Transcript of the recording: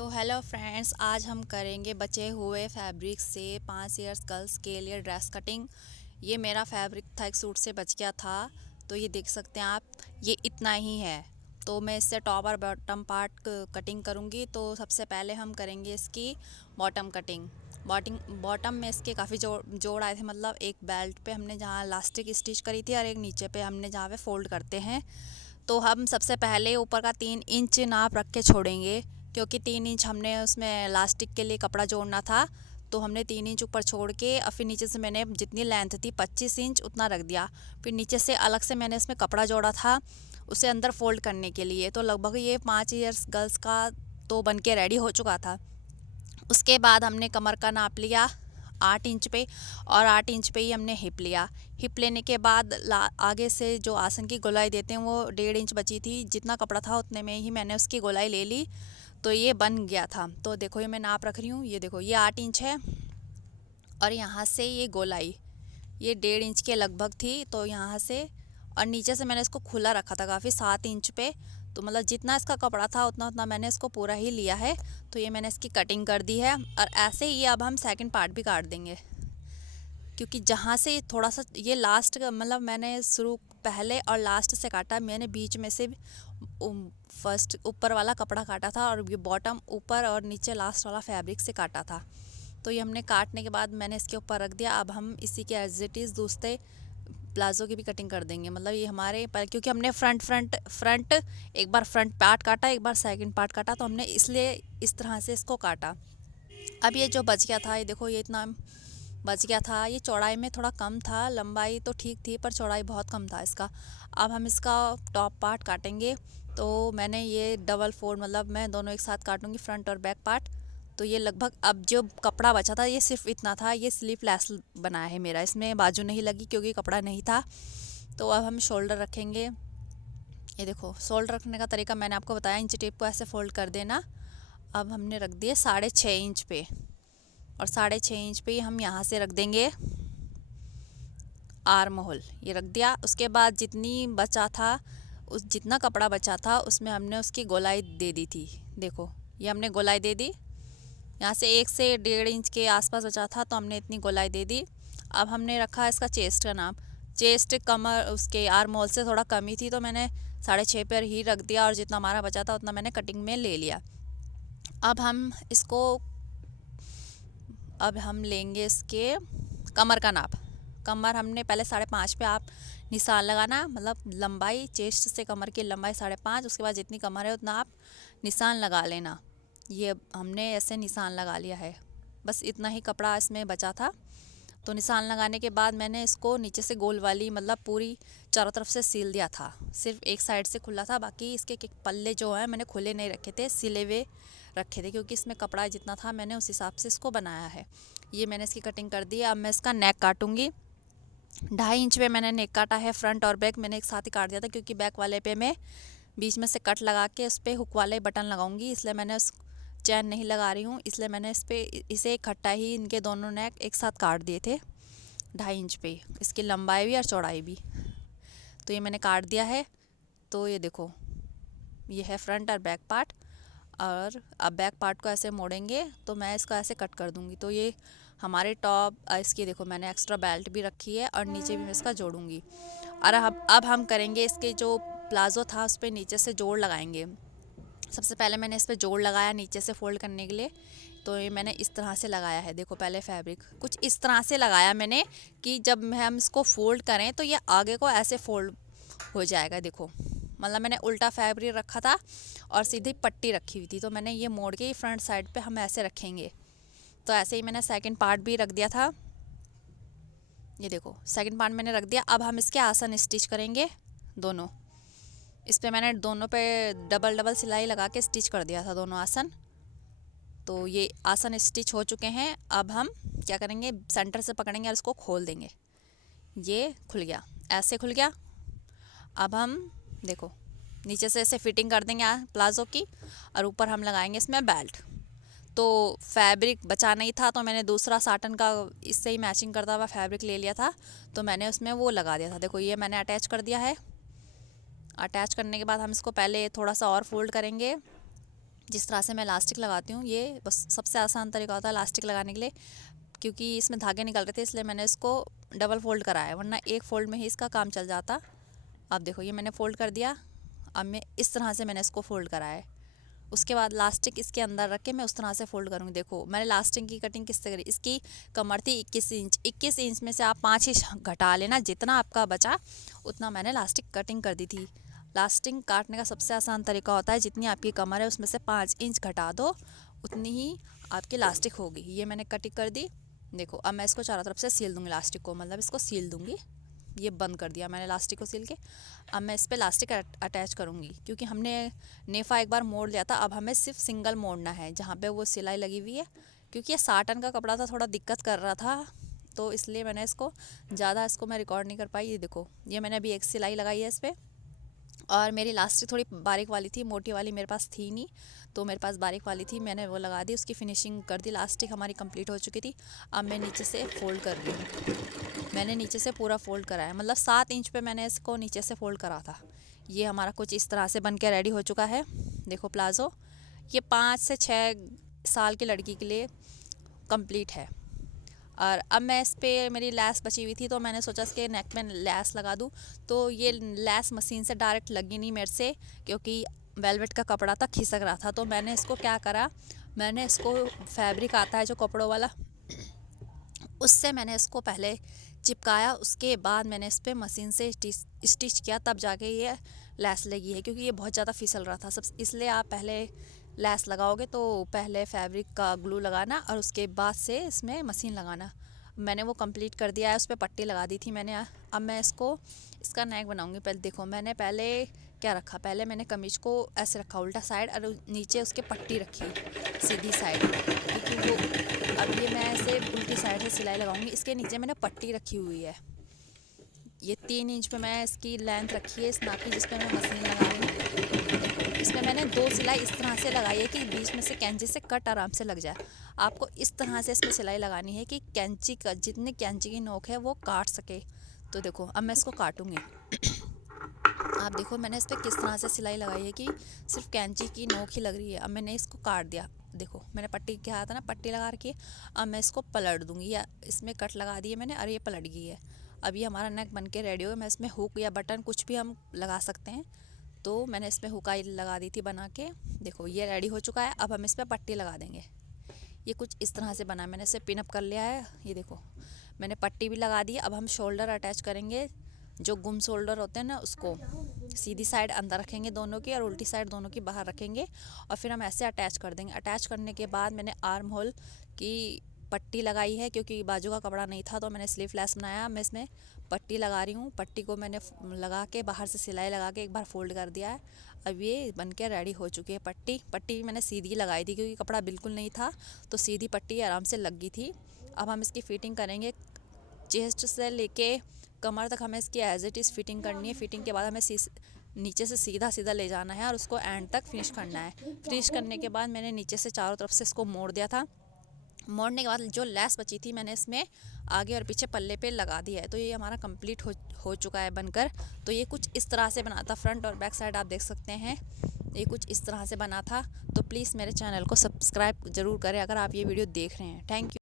तो hello friends, आज हम करेंगे बचे हुए फैब्रिक से 5 इयर्स गर्ल्स के लिए ड्रेस कटिंग। ये मेरा फैब्रिक था, एक सूट से बच गया था। तो ये देख सकते हैं आप, ये इतना ही है। तो मैं इससे टॉप और बॉटम पार्ट कटिंग करूँगी। तो सबसे पहले हम करेंगे इसकी बॉटम कटिंग। बॉटम में इसके काफ़ी जोड़ आए थे, मतलब एक बेल्ट पे हमने जहाँ इलास्टिक स्टिच करी थी और एक नीचे पे हमने जहाँ पे फोल्ड करते हैं। तो हम सबसे पहले ऊपर का 3 इंच नाप रख के छोड़ेंगे, क्योंकि 3 इंच हमने उसमें इलास्टिक के लिए कपड़ा जोड़ना था। तो हमने 3 इंच ऊपर छोड़ के और फिर नीचे से मैंने जितनी लेंथ थी 25 इंच उतना रख दिया। फिर नीचे से अलग से मैंने इसमें कपड़ा जोड़ा था उसे अंदर फोल्ड करने के लिए। तो लगभग ये 5 इयर्स गर्ल्स का तो बन के रेडी हो चुका था। उसके बाद हमने कमर का नाप लिया 8 इंच पे, और 8 इंच पे ही हमने हिप लिया। हिप लेने के बाद आगे से जो आसन की गोलाई देते हैं वो 1.5 इंच बची थी। जितना कपड़ा था उतने में ही मैंने उसकी गोलाई ले ली, तो ये बन गया था। तो देखो, ये मैं नाप रख रही हूँ, ये देखो ये 8 इंच है और यहाँ से ये गोलाई ये 1.5 इंच के लगभग थी। तो यहाँ से और नीचे से मैंने इसको खुला रखा था काफ़ी 7 इंच पे। तो मतलब जितना इसका कपड़ा था उतना उतना मैंने इसको पूरा ही लिया है। तो ये मैंने इसकी कटिंग कर दी है, और ऐसे ही अब हम सेकंड पार्ट भी काट देंगे, क्योंकि जहाँ से थोड़ा सा ये लास्ट का मतलब मैंने शुरू पहले और लास्ट से काटा। मैंने बीच में से फर्स्ट ऊपर वाला कपड़ा काटा था, और ये बॉटम ऊपर और नीचे लास्ट वाला फैब्रिक से काटा था। तो ये हमने काटने के बाद मैंने इसके ऊपर रख दिया। अब हम इसी के एज इट इज़ दूसरे प्लाज़ो की भी कटिंग कर देंगे। मतलब ये हमारे क्योंकि हमने फ्रंट एक बार फ्रंट पार्ट काटा, एक बार सेकंड पार्ट काटा, तो हमने इसलिए इस तरह से इसको काटा। अब ये जो बच गया था, ये देखो, ये इतना बच गया था। ये चौड़ाई में थोड़ा कम था, लंबाई तो ठीक थी पर चौड़ाई बहुत कम था इसका। अब हम इसका टॉप पार्ट काटेंगे। तो मैंने ये डबल फोल्ड, मतलब मैं दोनों एक साथ काटूंगी, फ्रंट और बैक पार्ट। तो ये लगभग अब जो कपड़ा बचा था ये सिर्फ इतना था। ये स्लीवलेस बनाया है मेरा, इसमें बाजू नहीं लगी क्योंकि कपड़ा नहीं था। तो अब हम शोल्डर रखेंगे। ये देखो, शोल्डर रखने का तरीका मैंने आपको बताया, इंच टेप को ऐसे फोल्ड कर देना। अब हमने रख दिए 6.5 इंच पे, और 6.5 इंच पे ही हम यहाँ से रख देंगे आर्म होल। ये रख दिया। उसके बाद जितनी बचा था, उस जितना कपड़ा बचा था उसमें हमने उसकी गोलाई दे दी थी। देखो, ये हमने गोलाई दे दी। यहाँ से 1 से 1.5 इंच के आसपास बचा था, तो हमने इतनी गोलाई दे दी। अब हमने रखा इसका चेस्ट का नाप। चेस्ट कमर उसके आर्म होल से थोड़ा कम ही थी, तो मैंने 6.5 पर ही रख दिया, और जितना हमारा बचा था उतना मैंने कटिंग में ले लिया। अब हम इसको अब हम लेंगे इसके कमर का नाप। कमर हमने पहले 5.5 पे आप निशान लगाना, मतलब लंबाई चेस्ट से कमर की लंबाई 5.5। उसके बाद जितनी कमर है उतना आप निशान लगा लेना। ये हमने ऐसे निशान लगा लिया है। बस इतना ही कपड़ा इसमें बचा था। तो निशान लगाने के बाद मैंने इसको नीचे से गोल वाली, मतलब पूरी चारों तरफ से सील दिया था। सिर्फ एक साइड से खुला था, बाकी इसके पल्ले जो है मैंने खुले नहीं रखे थे, सिले हुए रखे थे, क्योंकि इसमें कपड़ा जितना था मैंने उस हिसाब से इसको बनाया है। ये मैंने इसकी कटिंग कर दी है। अब मैं इसका नेक काटूंगी। 2.5 इंच पे मैंने नेक काटा है। फ्रंट और बैक मैंने एक साथ ही काट दिया था, क्योंकि बैक वाले पे मैं बीच में से कट लगा के उस पर हुक वाले बटन लगाऊंगी, इसलिए मैंने उस चैन नहीं लगा रही हूँ। इसलिए मैंने इसे इकट्ठा ही इनके दोनों नेक एक साथ काट दिए थे 2.5 इंच पे, इसकी लंबाई भी और चौड़ाई भी। तो ये मैंने काट दिया है। तो ये देखो, ये है फ्रंट और बैक पार्ट। और अब बैक पार्ट को ऐसे मोड़ेंगे तो मैं इसको ऐसे कट कर दूंगी। तो ये हमारे टॉप इसकी देखो, मैंने एक्स्ट्रा बेल्ट भी रखी है, और नीचे भी मैं इसका जोड़ूंगी। और अब हम करेंगे इसके जो प्लाज़ो था उस पर नीचे से जोड़ लगाएंगे। सबसे पहले मैंने इस पर जोड़ लगाया नीचे से फोल्ड करने के लिए। तो ये मैंने इस तरह से लगाया है। देखो, पहले फैब्रिक कुछ इस तरह से लगाया मैंने कि जब हम इसको फोल्ड करें तो ये आगे को ऐसे फोल्ड हो जाएगा। देखो, मतलब मैंने उल्टा फैब्रिक रखा था और सीधी पट्टी रखी हुई थी, तो मैंने ये मोड़ के फ्रंट साइड पे हम ऐसे रखेंगे। तो ऐसे ही मैंने सेकंड पार्ट भी रख दिया था। ये देखो, सेकंड पार्ट मैंने रख दिया। अब हम इसके आसन स्टिच करेंगे दोनों। इस पे मैंने दोनों पे डबल डबल सिलाई लगा के स्टिच कर दिया था दोनों आसन। तो ये आसन स्टिच हो चुके हैं। अब हम क्या करेंगे, सेंटर से पकड़ेंगे और इसको खोल देंगे। ये खुल गया, ऐसे खुल गया। अब हम देखो, नीचे से ऐसे फिटिंग कर देंगे प्लाज़ो की, और ऊपर हम लगाएंगे इसमें बेल्ट। तो फैब्रिक बचा नहीं था, तो मैंने दूसरा साटन का इससे ही मैचिंग करता हुआ फैब्रिक ले लिया था, तो मैंने उसमें वो लगा दिया था। देखो, ये मैंने अटैच कर दिया है। अटैच करने के बाद हम इसको पहले थोड़ा सा और फोल्ड करेंगे। जिस तरह से मैं इलास्टिक लगाती हूँ, ये बस सबसे आसान तरीका होता है इलास्टिक लगाने के लिए, क्योंकि इसमें धागे निकल रहे थे इसलिए मैंने इसको डबल फोल्ड करा है, वरना एक फ़ोल्ड में ही इसका काम चल जाता। अब देखो ये मैंने फ़ोल्ड कर दिया। अब मैं इस तरह से मैंने इसको फ़ोल्ड करा है। उसके बाद लास्टिक इसके अंदर रख के मैं उस तरह से फ़ोल्ड करूँगी। देखो मैंने लास्टिक की कटिंग किससे करी, इसकी कमर थी 21 इंच, 21 इंच में से आप 5 इंच घटा लेना, जितना आपका बचा उतना मैंने लास्टिक कटिंग कर दी थी। लास्टिक काटने का सबसे आसान तरीका होता है, जितनी आपकी कमर है उसमें से 5 इंच घटा दो, उतनी ही आपकी लास्टिक होगी। ये मैंने कटिंग कर दी। देखो अब मैं इसको चारों तरफ से सील दूँगी, लास्टिक को मतलब इसको सील दूँगी। ये बंद कर दिया मैंने लास्टिक को सील के। अब मैं इस पर लास्टिक अटैच करूँगी, क्योंकि हमने नेफा एक बार मोड़ लिया था, अब हमें सिर्फ सिंगल मोड़ना है जहाँ पे वो सिलाई लगी हुई है। क्योंकि ये साटन का कपड़ा था, थोड़ा दिक्कत कर रहा था, तो इसलिए मैंने इसको ज़्यादा मैं रिकॉर्ड नहीं कर पाई। ये देखो ये मैंने अभी एक सिलाई लगाई है इस पर, और मेरी लास्टिक थोड़ी बारीक वाली थी, मोटी वाली मेरे पास थी नहीं, तो मेरे पास बारीक वाली थी, मैंने वो लगा दी, उसकी फिनिशिंग कर दी। लास्टिक हमारी कंप्लीट हो चुकी थी। अब मैं नीचे से फ़ोल्ड कर रही हूँ। मैंने नीचे से पूरा फ़ोल्ड करा है, मतलब 7 इंच पे मैंने इसको नीचे से फ़ोल्ड करा था। ये हमारा कुछ इस तरह से बन के रेडी हो चुका है। देखो प्लाज़ो ये 5 से 6 साल की लड़की के लिए कंप्लीट है। और अब मैं इस पर मेरी लैस बची हुई थी, तो मैंने सोचा इसके नेक में लैस लगा दूँ, तो ये लैस मशीन से डायरेक्ट लगी नहीं मेरे से, क्योंकि वेलवेट का कपड़ा था, खिसक रहा था। तो मैंने इसको क्या करा, मैंने इसको फैब्रिक आता है जो कपड़ों वाला, उससे मैंने इसको पहले चिपकाया, उसके बाद मैंने इस पर मशीन से स्टिच किया, तब जाके ये लैस लगी है। क्योंकि ये बहुत ज़्यादा फिसल रहा था सब, इसलिए आप पहले लैस लगाओगे तो पहले फैब्रिक का ग्लू लगाना और उसके बाद से इसमें मशीन लगाना। मैंने वो कंप्लीट कर दिया है, उस पर पट्टी लगा दी थी मैंने। अब मैं इसका नेक बनाऊंगी। पहले देखो मैंने पहले क्या रखा, पहले मैंने कमीज को ऐसे रखा उल्टा साइड, और नीचे उसके पट्टी रखी सीधी साइड, क्योंकि वो अब ये मैं ऐसे उल्टी साइड से सिलाई लगाऊंगी। इसके नीचे मैंने पट्टी रखी हुई है, ये 3 इंच पे मैं इसकी लेंथ रखी है इस नाप की, जिसपे मैं मशीन लगा रही हूँ। इसमें मैंने 2 सिलाई इस तरह से लगाई है कि बीच में से कैंची से कट आराम से लग जाए। आपको इस तरह से इसमें सिलाई लगानी है कि कैंची का जितनी कैंची की नोक है वो काट सके। तो देखो अब मैं इसको काटूँगी। आप देखो मैंने इस पर किस तरह से सिलाई लगाई है कि सिर्फ कैंची की नोक ही लग रही है। अब मैंने इसको काट दिया। देखो मैंने पट्टी क्या था ना, पट्टी लगा रखी है। अब मैं इसको पलट दूँगी, या इसमें कट लगा दिए मैंने और ये पलट गई है। अब ये हमारा नेक बन के रेडी हो गया। मैं इसमें हुक या बटन कुछ भी हम लगा सकते हैं, तो मैंने इसमें हुकाई लगा दी थी बना के। देखो ये रेडी हो चुका है। अब हम इस पर पट्टी लगा देंगे। ये कुछ इस तरह से बना, मैंने इसे पिनअप कर लिया है। ये देखो मैंने पट्टी भी लगा दी। अब हम शोल्डर अटैच करेंगे, जो गुम शोल्डर होते हैं ना, उसको सीधी साइड अंदर रखेंगे दोनों की, और उल्टी साइड दोनों की बाहर रखेंगे, और फिर हम ऐसे अटैच कर देंगे। अटैच करने के बाद मैंने आर्म होल की पट्टी लगाई है, क्योंकि बाजू का कपड़ा नहीं था तो मैंने स्लीव लेस बनाया। मैं इसमें पट्टी लगा रही हूँ। पट्टी को मैंने लगा के बाहर से सिलाई लगा के एक बार फोल्ड कर दिया है। अब ये बन के रेडी हो चुकी है। पट्टी मैंने सीधी लगाई थी, क्योंकि कपड़ा बिल्कुल नहीं था, तो सीधी पट्टी आराम से लग गई थी। अब हम इसकी फ़िटिंग करेंगे। चेस्ट से लेके कमर तक हमें इसकी एज इट इज़ फिटिंग करनी है। फिटिंग के बाद हमें नीचे से सीधा सीधा ले जाना है और उसको एंड तक फिनिश करना है। फिनिश करने के बाद मैंने नीचे से चारों तरफ से इसको मोड़ दिया था। मोड़ने के बाद जो लेस बची थी मैंने इसमें आगे और पीछे पल्ले पे लगा दिया है। तो ये हमारा कंप्लीट हो चुका है बनकर। तो ये कुछ इस तरह से बना था। फ्रंट और बैक साइड आप देख सकते हैं, ये कुछ इस तरह से बना था। तो प्लीज़ मेरे चैनल को सब्सक्राइब ज़रूर करें अगर आप ये वीडियो देख रहे हैं। Thank you.